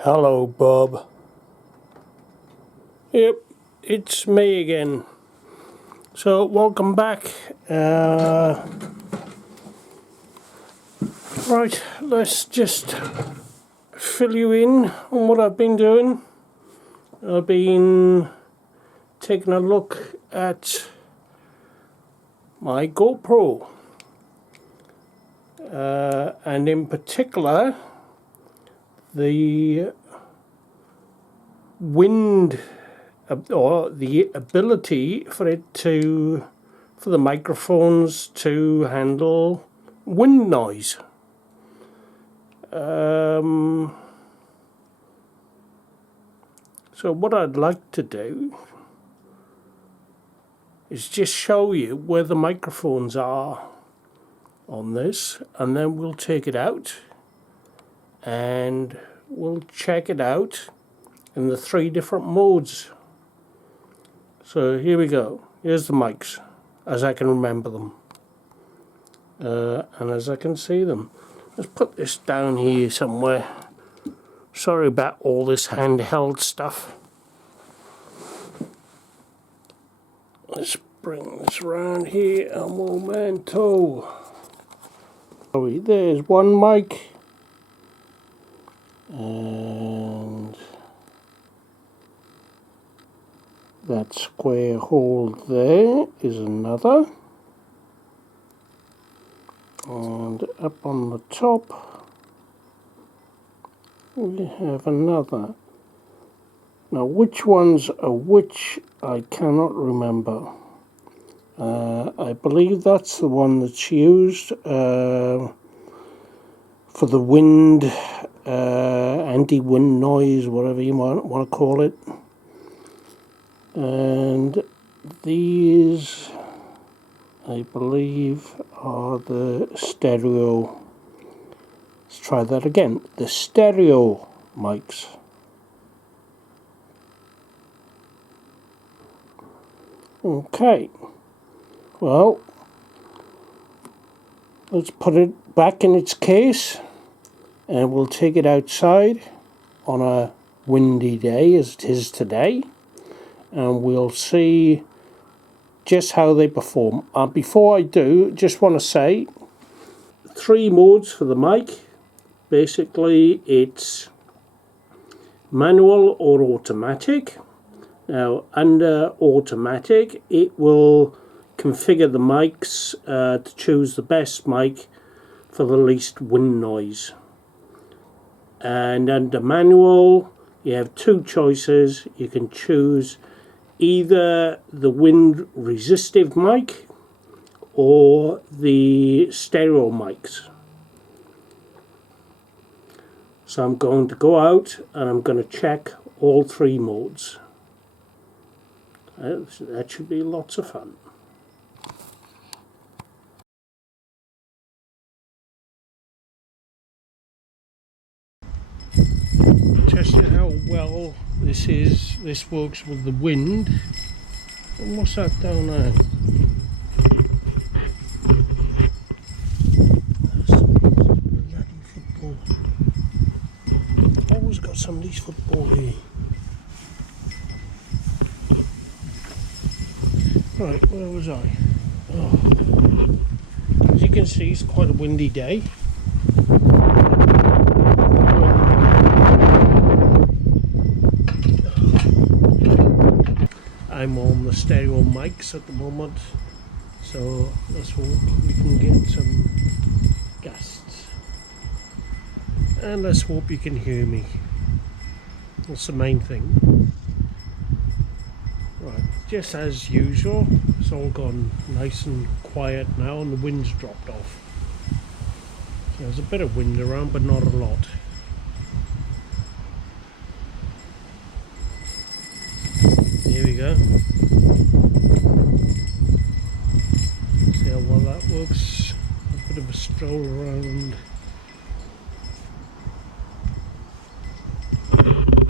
Hello, Bob. Yep, it's me again. So, welcome back. Right, let's just fill you in on what I've been doing. I've been taking a look at my GoPro. And in particular, the wind or the ability for the microphones to handle wind noise. So what I'd like to do is just show you where the microphones are on this, and then we'll take it out and we'll check it out in the 3 different modes. So here we go. Here's the mics as I can remember them and as I can see them. Let's put this down here somewhere. Sorry about all this handheld stuff. Let's bring this around here a momento. There's one mic, and that square hole there is another, and up on the top we have another. Now which ones are which I cannot remember. I believe that's the one that's used for the wind, anti-wind noise, whatever you might want to call it. And these, I believe, are the stereo. Let's try that again. The stereo mics. Okay. Well, let's put it back in its case and we'll take it outside on a windy day as it is today, and we'll see just how they perform. Before I do, just want to say 3 modes for the mic. Basically it's manual or automatic. Now under automatic it will configure the mics to choose the best mic for the least wind noise. And under manual you have 2 choices. You can choose either the wind resistive mic or the stereo mics. So I'm going to go out and I'm going to check all 3 modes. That should be lots of fun. Testing how well this works with the wind. And what's that down there? Football. Always got somebody's football here. Right, where was I? Oh. As you can see, it's quite a windy day. I'm on the stereo mics at the moment, so let's hope we can get some gusts. And let's hope you can hear me. That's the main thing. Right, just as usual, it's all gone nice and quiet now and the wind's dropped off. So there's a bit of wind around, but not a lot. Here we go. See how well that works. A bit of a stroll around.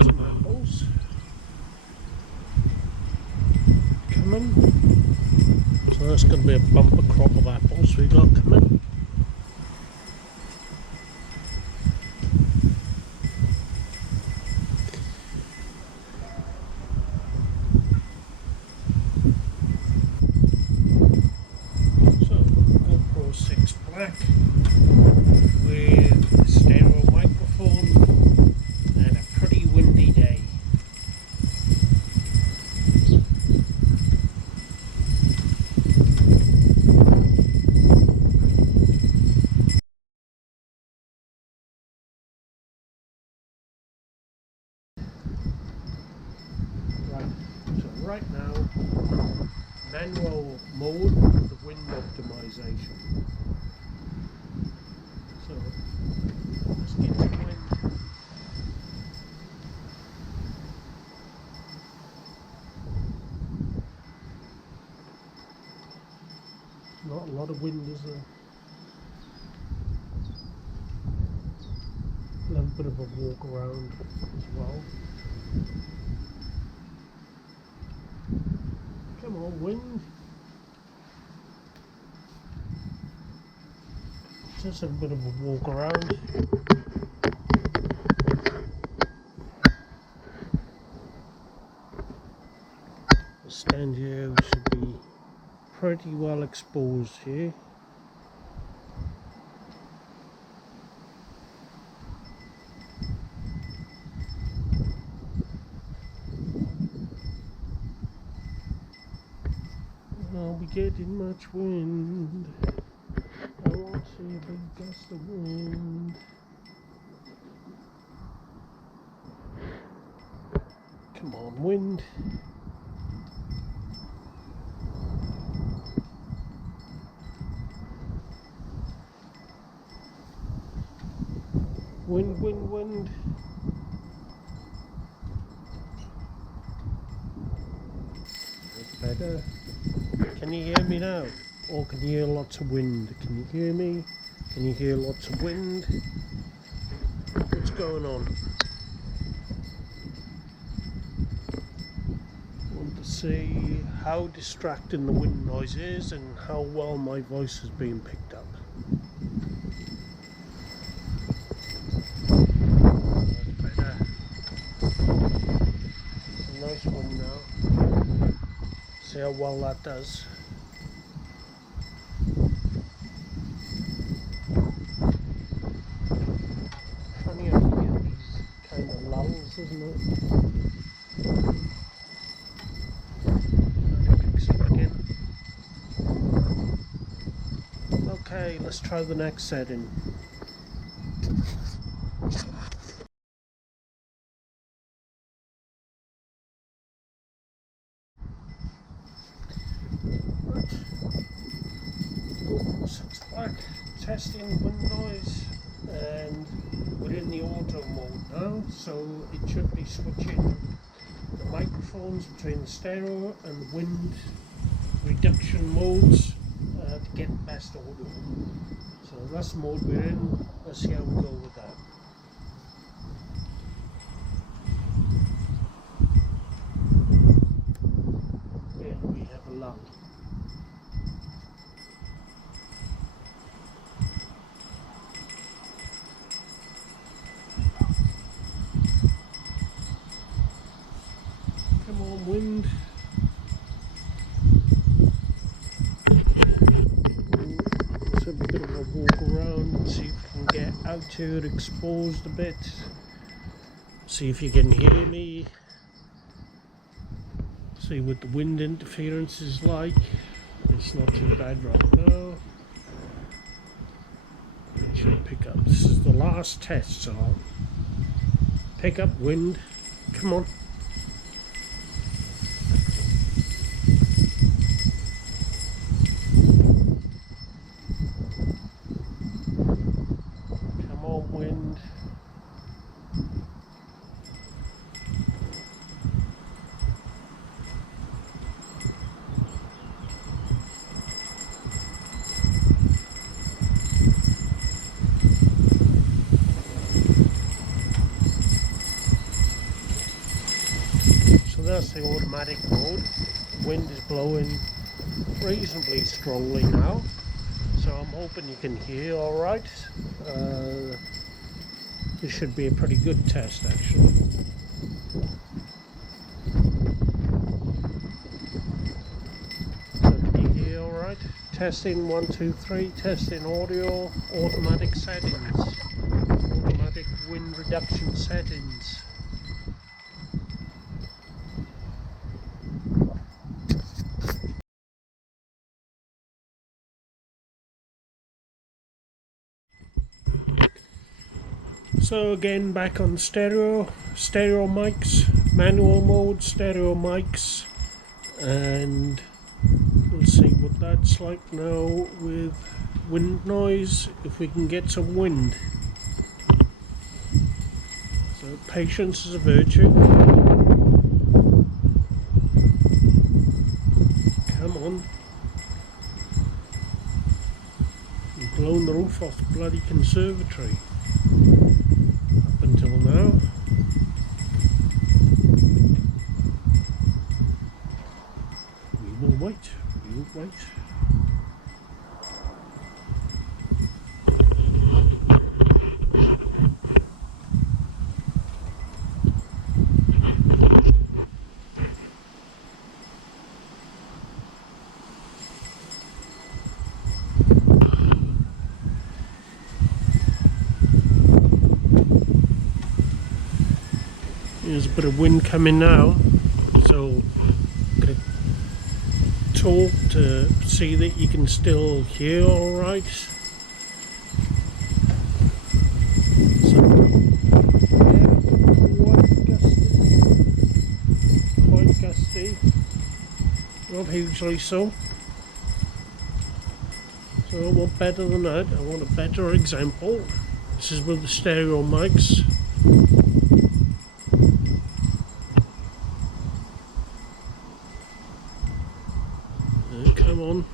Some apples coming. So that's going to be a bumper crop of apples we got coming. right now, manual mode with the wind optimization. So let's get the wind. Not a lot of wind, is there? A little bit of a walk around as well. Come on, wind. Just a bit of a walk around. The stand here, we should be pretty well exposed here. Are we getting much wind? I won't see a big gust of wind. Come on, wind. Wind, wind, wind. That's better. Can you hear me now? Or can you hear lots of wind? Can you hear me? Can you hear lots of wind? What's going on? I want to see how distracting the wind noise is and how well my voice is being picked up. That's better. It's a nice one now. See how well that does. Funny how you get these kind of lulls, isn't it? And it picks up again. Okay, let's try the next setting. Looks like testing wind noise, and we're in the auto mode now, so it should be switching the microphones between the stereo and the wind reduction modes to get the best audio. So that's the mode we're in. Let's see how we go with that. Yeah, we have a lull. Come on, wind. Let's have a bit of a walk around and see if we can get out here exposed a bit. See if you can hear me. See what the wind interference is like. It's not too bad right now. It should pick up. This is the last test, so I'll pick up wind. Come on. Come on, wind. So that's the automatic mode. The wind is blowing reasonably strongly now, so I'm hoping you can hear alright. This should be a pretty good test actually. So can you hear alright? Testing 1, 2, 3, testing audio, automatic settings, automatic wind reduction settings. So again, back on stereo mics, manual mode, stereo mics, and we'll see what that's like now with wind noise, if we can get some wind. So patience is a virtue. Come on. We've blown the roof off the bloody conservatory up until now. We will wait. There's a bit of wind coming now, so I'm going to talk to see that you can still hear alright. So, yeah, quite gusty, not hugely so. So I want better than that, I want a better example. This is with the stereo mics. Come on.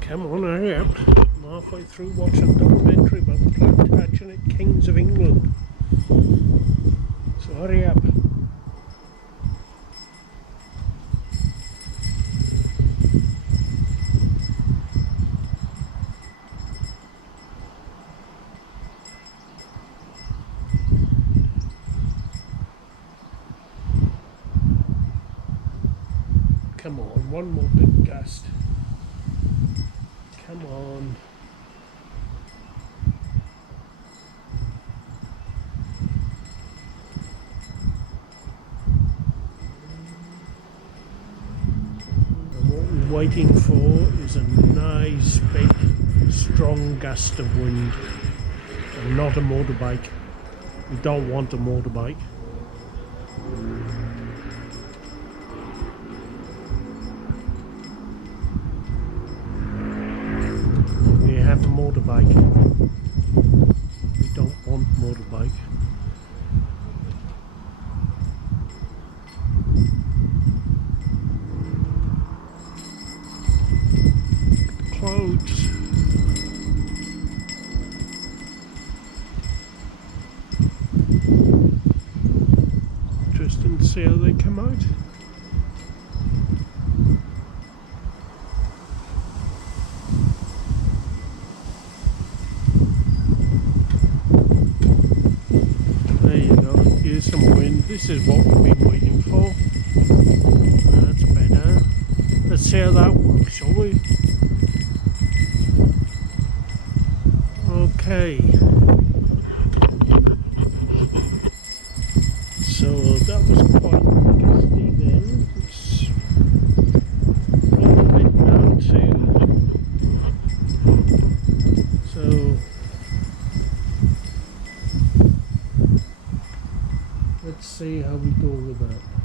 Come on, hurry up. I'm halfway through watching a documentary about the Plantagenet Kings of England. So hurry up. Come on, one more big gust. Come on. And what we're waiting for is a nice big strong gust of wind and not a motorbike. We don't want a motorbike. Have a motorbike. We don't want motorbike. Clouds. Interesting to see how they come out. Here's some wind. This is what we've been waiting for. That's better. Let's see how that works, shall we? Okay. So that was quite gusty then. It's blowing a bit now too. So let's see how we go with that.